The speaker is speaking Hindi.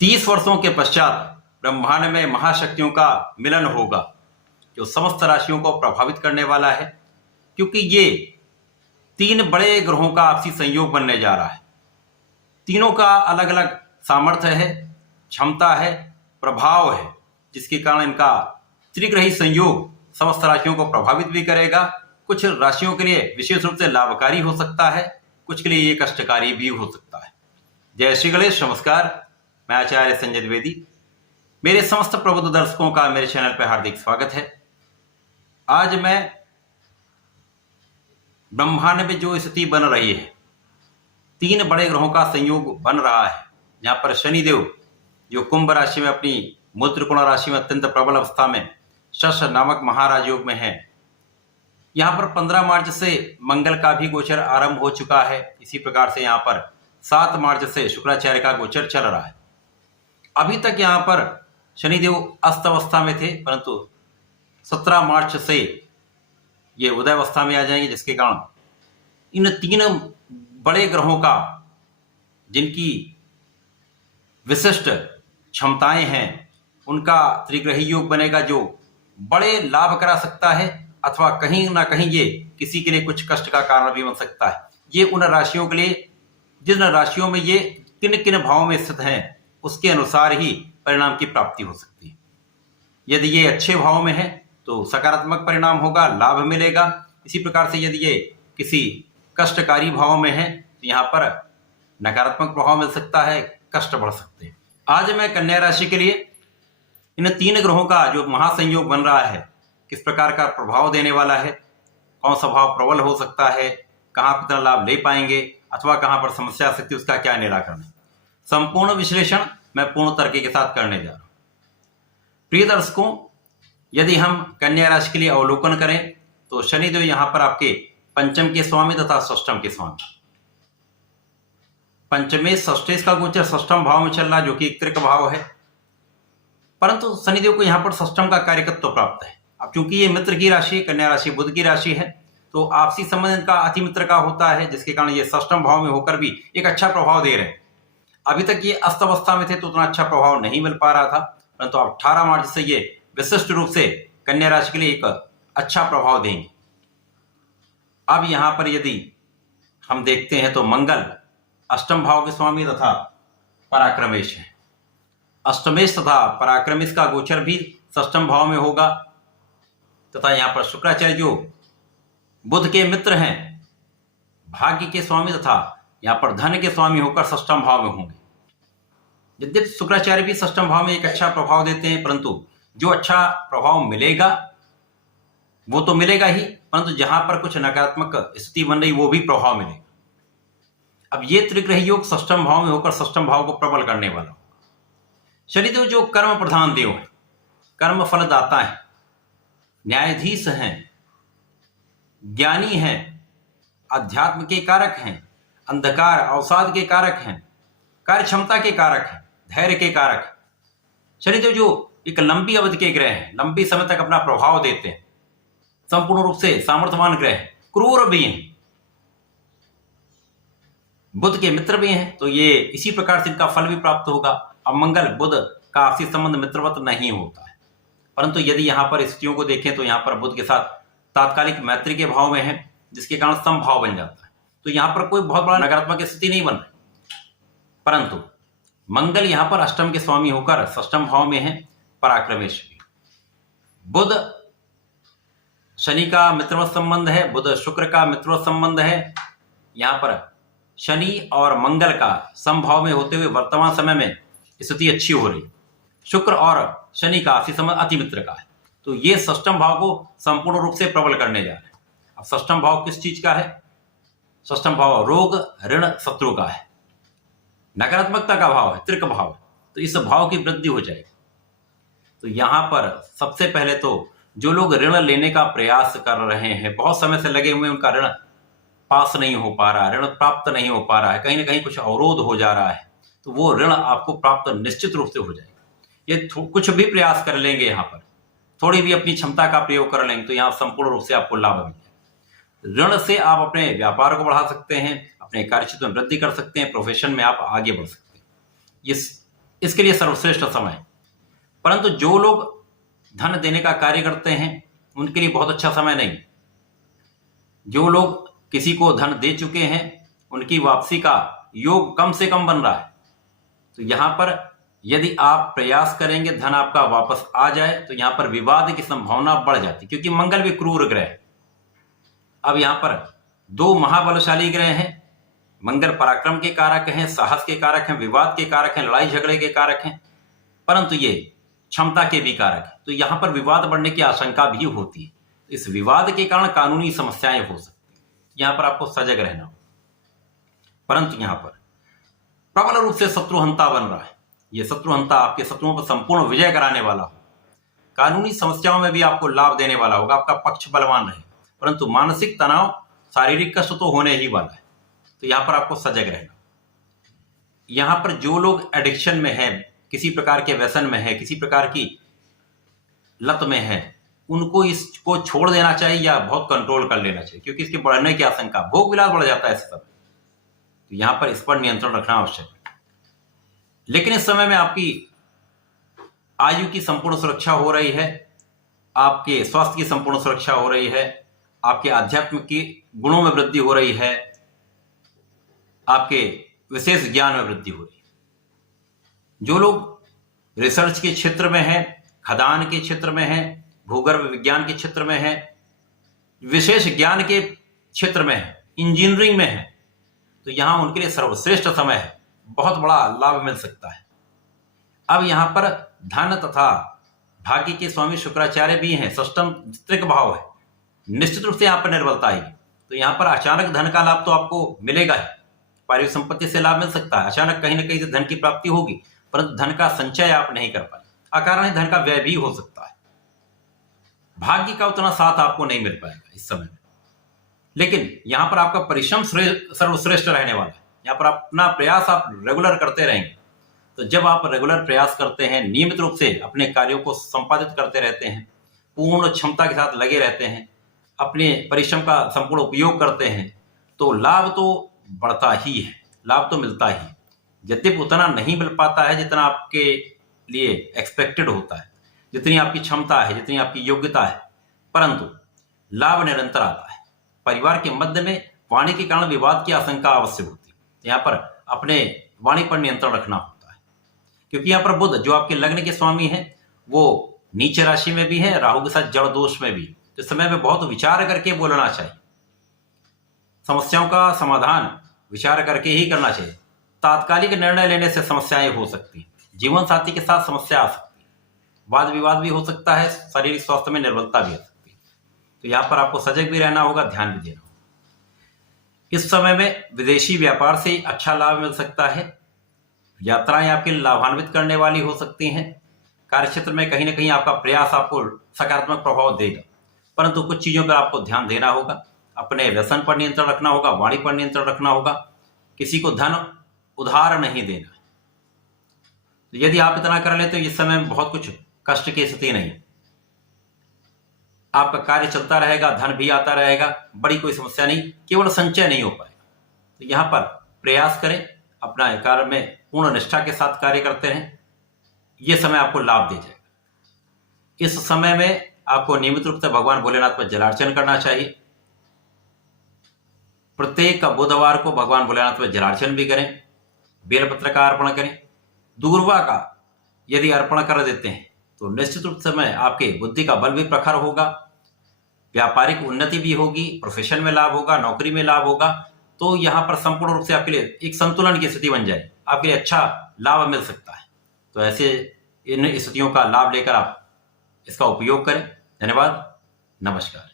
30 वर्षों के पश्चात ब्रह्मांड में महाशक्तियों का मिलन होगा जो समस्त राशियों को प्रभावित करने वाला है, क्योंकि ये 3 बड़े ग्रहों का आपसी संयोग बनने जा रहा है। तीनों का अलग अलग सामर्थ्य है, क्षमता है, प्रभाव है, जिसके कारण इनका त्रिग्रही संयोग समस्त राशियों को प्रभावित भी करेगा। कुछ राशियों के लिए विशेष रूप से लाभकारी हो सकता है, कुछ के लिए ये कष्टकारी भी हो सकता है। जय श्री गणेश, नमस्कार। मैं आचार्य संजय द्विवेदी। मेरे समस्त प्रबुद्ध दर्शकों का मेरे चैनल पर हार्दिक स्वागत है। आज मैं ब्रह्मांड में जो स्थिति बन रही है, 3 बड़े ग्रहों का संयोग बन रहा है, जहां पर शनिदेव जो कुंभ राशि में अपनी मूल त्रिकोण राशि में अत्यंत प्रबल अवस्था में शश नामक महाराज योग में है। यहाँ पर 15 मार्च से मंगल का भी गोचर आरंभ हो चुका है। इसी प्रकार से यहाँ पर 7 मार्च से शुक्राचार्य का गोचर चल रहा है। अभी तक यहाँ पर शनिदेव अस्त अवस्था में थे, परंतु 17 मार्च से ये उदय अवस्था में आ जाएंगे, जिसके कारण इन 3 बड़े ग्रहों का, जिनकी विशिष्ट क्षमताएं हैं, उनका त्रिग्रही योग बनेगा जो बड़े लाभ करा सकता है, अथवा कहीं ना कहीं ये किसी के लिए कुछ कष्ट का कारण भी बन सकता है। ये उन राशियों के लिए, जिन राशियों में ये किन किन भावों में स्थित हैं, उसके अनुसार ही परिणाम की प्राप्ति हो सकती है। यदि ये अच्छे भाव में है तो सकारात्मक परिणाम होगा, लाभ मिलेगा। इसी प्रकार से यदि ये किसी कष्टकारी भाव में है तो यहाँ पर नकारात्मक प्रभाव मिल सकता है, कष्ट बढ़ सकते हैं। आज मैं कन्या राशि के लिए इन 3 ग्रहों का जो महासंयोग बन रहा है, किस प्रकार का प्रभाव देने वाला है, कौन सा भाव प्रबल हो सकता है, कहाँ कितना लाभ ले पाएंगे, अथवा कहाँ पर समस्या आ सकती है, उसका क्या निराकरण है, संपूर्ण विश्लेषण मैं पूर्ण तर्क के साथ करने जा रहा हूं। प्रिय दर्शकों, यदि हम कन्या राशि के लिए अवलोकन करें तो शनिदेव यहां पर आपके पंचम के स्वामी तथा षष्ठम के स्वामी, पंचमे षष्ठेश का गोचर षष्ठम भाव में चल रहा है, जो कि एक त्रिक भाव है, परंतु शनिदेव को यहां पर षष्ठम का कार्यकत्व प्राप्त है। अब चूंकि ये मित्र की राशि, कन्या राशि बुध की राशि है, तो आपसी संबंध इनका अति मित्र का होता है, जिसके कारण ये षष्ठम भाव में होकर भी एक अच्छा प्रभाव दे रहे हैं। अभी तक ये अस्त अवस्था में थे तो उतना अच्छा प्रभाव नहीं मिल पा रहा था, परंतु 18 मार्च से ये विशिष्ट रूप से कन्या राशि के लिए एक अच्छा प्रभाव देंगे। अब यहां पर यदि हम देखते हैं तो मंगल अष्टम भाव के स्वामी तथा पराक्रमेश है। अष्टमेश तथा पराक्रमेश का गोचर भी षष्ठम भाव में होगा, तथा यहाँ पर शुक्राचार्य जो बुध के मित्र हैं, भाग्य के स्वामी तथा यहाँ पर धन के स्वामी होकर षष्ठम भाव में होंगे। यद्यपि शुक्राचार्य भी षष्ठम भाव में एक अच्छा प्रभाव देते हैं, परंतु जो अच्छा प्रभाव मिलेगा वो तो मिलेगा ही, परंतु जहां पर कुछ नकारात्मक स्थिति बन रही वो भी प्रभाव मिलेगा। अब ये त्रिग्रही योग षष्ठम भाव में होकर षष्ठम भाव को प्रबल करने वाला होगा। शनिदेव जो कर्म प्रधान देव है, कर्म फलदाता है, न्यायाधीश हैं, ज्ञानी हैं, अध्यात्म के कारक हैं, अंधकार अवसाद के कारक हैं, कार्य क्षमता के कारक हैं, धैर्य के कारक हैं। शनिदेव जो एक लंबी अवधि के ग्रह हैं, लंबी समय तक अपना प्रभाव देते हैं, संपूर्ण रूप से सामर्थ्यवान ग्रह हैं, क्रूर भी हैं, बुध के मित्र भी हैं, तो ये इसी प्रकार से इनका फल भी प्राप्त होगा। अब मंगल बुध का आपसी संबंध मित्रवत नहीं होता है, परंतु यदि यहाँ पर स्थितियों को देखें तो यहाँ पर बुध के साथ तात्कालिक मैत्री के भाव में है, जिसके कारण समभाव बन जाता है। तो यहाँ पर कोई बहुत बड़ा नकारात्मक स्थिति नहीं बन रही, परंतु मंगल यहाँ पर अष्टम के स्वामी होकर षष्ठम भाव में है, पराक्रमेश भी। बुध शनि का मित्रवत संबंध है, बुध शुक्र का मित्रवत संबंध है। यहाँ पर शनि और मंगल का समभाव में होते हुए वर्तमान समय में स्थिति अच्छी हो रही। शुक्र और शनि का आपसी संबंध अति मित्र का है, तो ये षष्ठम भाव को संपूर्ण रूप से प्रबल करने जा रहे हैं। अब षष्ठम भाव किस चीज का है? षष्ठम भाव रोग, ऋण, शत्रु का है, नकारात्मकता का भाव है, त्रिक भाव है, तो इस भाव की वृद्धि हो जाएगी। तो यहां पर सबसे पहले तो जो लोग ऋण लेने का प्रयास कर रहे हैं, बहुत समय से लगे हुए, उनका ऋण पास नहीं हो पा रहा है, ऋण प्राप्त नहीं हो पा रहा है, कहीं ना कहीं कुछ अवरोध हो जा रहा है, तो वो ऋण आपको प्राप्त निश्चित रूप से हो जाएगा। ये कुछ भी प्रयास कर लेंगे, यहाँ पर थोड़ी भी अपनी क्षमता का प्रयोग कर लेंगे, तो यहाँ संपूर्ण रूप से आपको लाभ मिलेगा। ऋण से आप अपने व्यापार को बढ़ा सकते हैं, अपने कार्यक्षेत्र में वृद्धि कर सकते हैं, प्रोफेशन में आप आगे बढ़ सकते हैं। इसके लिए सर्वश्रेष्ठ समय। परंतु जो लोग धन देने का कार्य करते हैं उनके लिए बहुत अच्छा समय नहीं। जो लोग किसी को धन दे चुके हैं उनकी वापसी का योग कम से कम बन रहा है। तो यहां पर यदि आप प्रयास करेंगे धन आपका वापस आ जाए तो यहां पर विवाद की संभावना बढ़ जाती, क्योंकि मंगल भी क्रूर ग्रह है। अब यहां पर दो महाबलशाली ग्रह हैं। मंगल पराक्रम के कारक हैं, साहस के कारक हैं, विवाद के कारक हैं, लड़ाई झगड़े के कारक हैं, परंतु ये क्षमता के भी कारक है। तो यहां पर विवाद बढ़ने की आशंका भी होती है। इस विवाद के कारण कानूनी समस्याएं हो सकती हैं। यहां पर आपको सजग रहना हो। परंतु यहां पर प्रबल रूप से शत्रुहंता बन रहा है। यह शत्रुहंता आपके शत्रुओं पर संपूर्ण विजय कराने वाला हो। कानूनी समस्याओं में भी आपको लाभ देने वाला होगा। आपका पक्ष बलवान रहे, परंतु मानसिक तनाव, शारीरिक कष्ट तो होने ही वाला है। तो यहां पर आपको सजग रहना। यहां पर जो लोग एडिक्शन में है, किसी प्रकार के व्यसन में है, किसी प्रकार की लत में है, उनको इसको छोड़ देना चाहिए या बहुत कंट्रोल कर लेना चाहिए, क्योंकि इसके बढ़ने की आशंका, भोग विलास बढ़ जाता है इस समय। तो यहां पर इस पर नियंत्रण रखना आवश्यक है। लेकिन इस समय में आपकी आयु की संपूर्ण सुरक्षा हो रही है, आपके स्वास्थ्य की संपूर्ण सुरक्षा हो रही है, आपके आध्यात्म की गुणों में वृद्धि हो रही है, आपके विशेष ज्ञान में वृद्धि हो रही है। जो लोग रिसर्च के क्षेत्र में हैं, खदान के क्षेत्र में हैं, भूगर्भ विज्ञान के क्षेत्र में हैं, विशेष ज्ञान के क्षेत्र में हैं, इंजीनियरिंग में हैं, तो यहां उनके लिए सर्वश्रेष्ठ समय है। बहुत बड़ा लाभ मिल सकता है। अब यहां पर धन तथा भाग्य के स्वामी शुक्राचार्य भी हैं, षष्टम त्रिक भाव है, निश्चित रूप से यहां पर निर्बलता आएगी। तो यहां पर अचानक धन का लाभ तो आपको मिलेगा ही। पारिवारिक संपत्ति से लाभ मिल सकता है, अचानक कहीं ना कहीं से धन की प्राप्ति होगी, परंतु धन का संचय आप नहीं कर पाए, अकारण ही धन का व्यय भी हो सकता है। भाग्य का उतना साथ आपको नहीं मिल पाएगा इस समय में। लेकिन यहां पर आपका परिश्रम सर्वश्रेष्ठ रहने वाला है। यहां पर अपना प्रयास आप रेगुलर करते रहेंगे। तो जब आप रेगुलर प्रयास करते हैं, नियमित रूप से अपने कार्यों को संपादित करते रहते हैं, पूर्ण क्षमता के साथ लगे रहते हैं, अपने परिश्रम का संपूर्ण उपयोग करते हैं, तो लाभ तो बढ़ता ही है, लाभ तो मिलता ही। यद्यपि उतना नहीं मिल पाता है जितना आपके लिए एक्सपेक्टेड होता है, जितनी आपकी क्षमता है, जितनी आपकी योग्यता है, परंतु लाभ निरंतर आता है। परिवार के मध्य में वाणी के कारण विवाद की आशंका अवश्य होती है। यहाँ पर अपने वाणी पर नियंत्रण रखना होता है, क्योंकि यहाँ पर बुध जो आपके लग्न के स्वामी हैं वो नीचे राशि में भी है, राहु के साथ जड़ दोष में भी। तो समय में बहुत विचार करके बोलना चाहिए। समस्याओं का समाधान विचार करके ही करना चाहिए। तात्कालिक निर्णय लेने से समस्याएं हो सकती हैं। जीवन साथी के साथ समस्या आ सकती है, वाद विवाद भी हो सकता है, शारीरिक स्वास्थ्य में निर्बलता भी आ सकती है। तो यहाँ पर आपको सजग भी रहना होगा, ध्यान भी देना होगा। इस समय में विदेशी व्यापार से अच्छा लाभ मिल सकता है। यात्राएं आपके लाभान्वित करने वाली हो सकती हैं। कार्यक्षेत्र में कहीं ना कहीं आपका प्रयास आपको सकारात्मक प्रभाव देगा, परंतु कुछ चीजों पर आपको ध्यान देना होगा। अपने व्यसन पर नियंत्रण रखना होगा, वाणी पर नियंत्रण रखना होगा, किसी को धन उधार नहीं देना। तो यदि आप इतना कर लेते तो इस समय में बहुत कुछ कष्ट की स्थिति नहीं, आपका कार्य चलता रहेगा, धन भी आता रहेगा, बड़ी कोई समस्या नहीं, केवल संचय नहीं हो पाएगा। तो यहां पर प्रयास करें, अपना कार्य में पूर्ण निष्ठा के साथ कार्य करते रहें, यह समय आपको लाभ दे जाएगा। इस समय में आपको नियमित रूप से भगवान भोलेनाथ पर जलार्चन करना चाहिए। प्रत्येक बुधवार को भगवान भोलेनाथ पर जलार्चन भी करें, बेलपत्र का अर्पण करें। दूर्वा का यदि अर्पण कर देते हैं तो निश्चित रूप से में आपके बुद्धि का बल भी प्रखर होगा, व्यापारिक उन्नति भी होगी, प्रोफेशन में लाभ होगा, नौकरी में लाभ होगा। तो यहाँ पर संपूर्ण रूप से आपके लिए एक संतुलन की स्थिति बन जाए, आपके लिए अच्छा लाभ मिल सकता है। तो ऐसे इन स्थितियों का लाभ लेकर आप इसका उपयोग करें। धन्यवाद, नमस्कार।